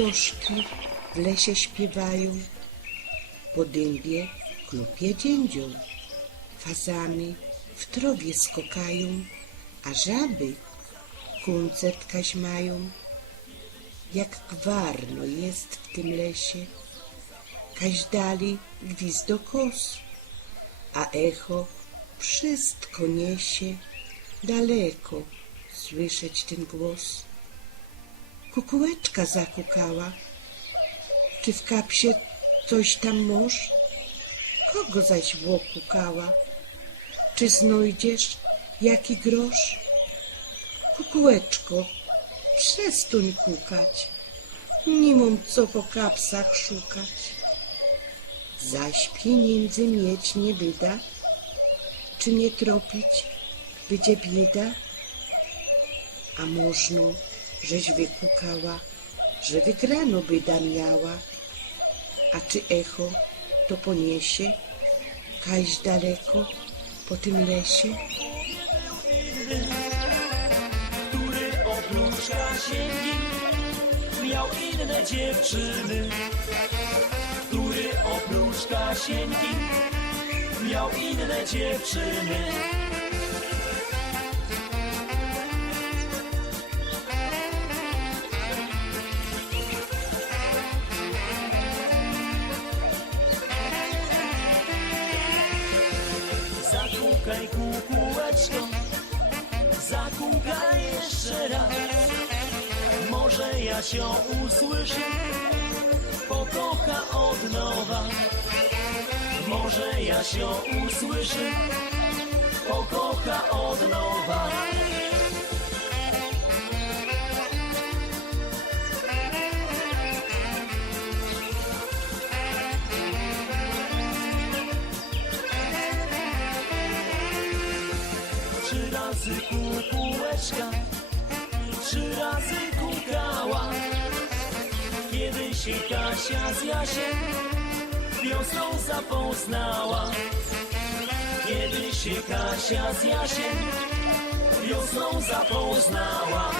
ptoszki w lesie śpiewają, po dębie klupie dziędzioł, fazany w trowie skokają, a żaby koncert kaś mają. Jak gwarno jest w tym lesie, kaś dali gwizdokos, a echo wszystko niesie, daleko słyszeć ten głos. Kukułeczka zakukała, czy w kapsie coś tam moż? Kogo zaś włokukała, czy znajdziesz jaki grosz? Kukułeczko, przestań kukać, nie mam co po kapsach szukać. Zaś pieniędzy mieć nie wyda, czy nie tropić będzie bieda? A można, żeś wykukała, że wygrano byda miała, a czy echo to poniesie, kaś daleko po tym lesie? Który oprócz Kasienki miał inne dziewczyny, który oprócz Kasienki miał inne dziewczyny. Zakukaj, kukułeczko, zakukaj jeszcze raz. Może Jasio usłyszy, pokocha od nowa. Może Jasio usłyszy, pokocha od nowa. Trzy razy kukułeczka, trzy razy kukała, kiedy się Kasia z Jasiem wiosną zapoznała. Kiedy się Kasia z Jasiem wiosną zapoznała.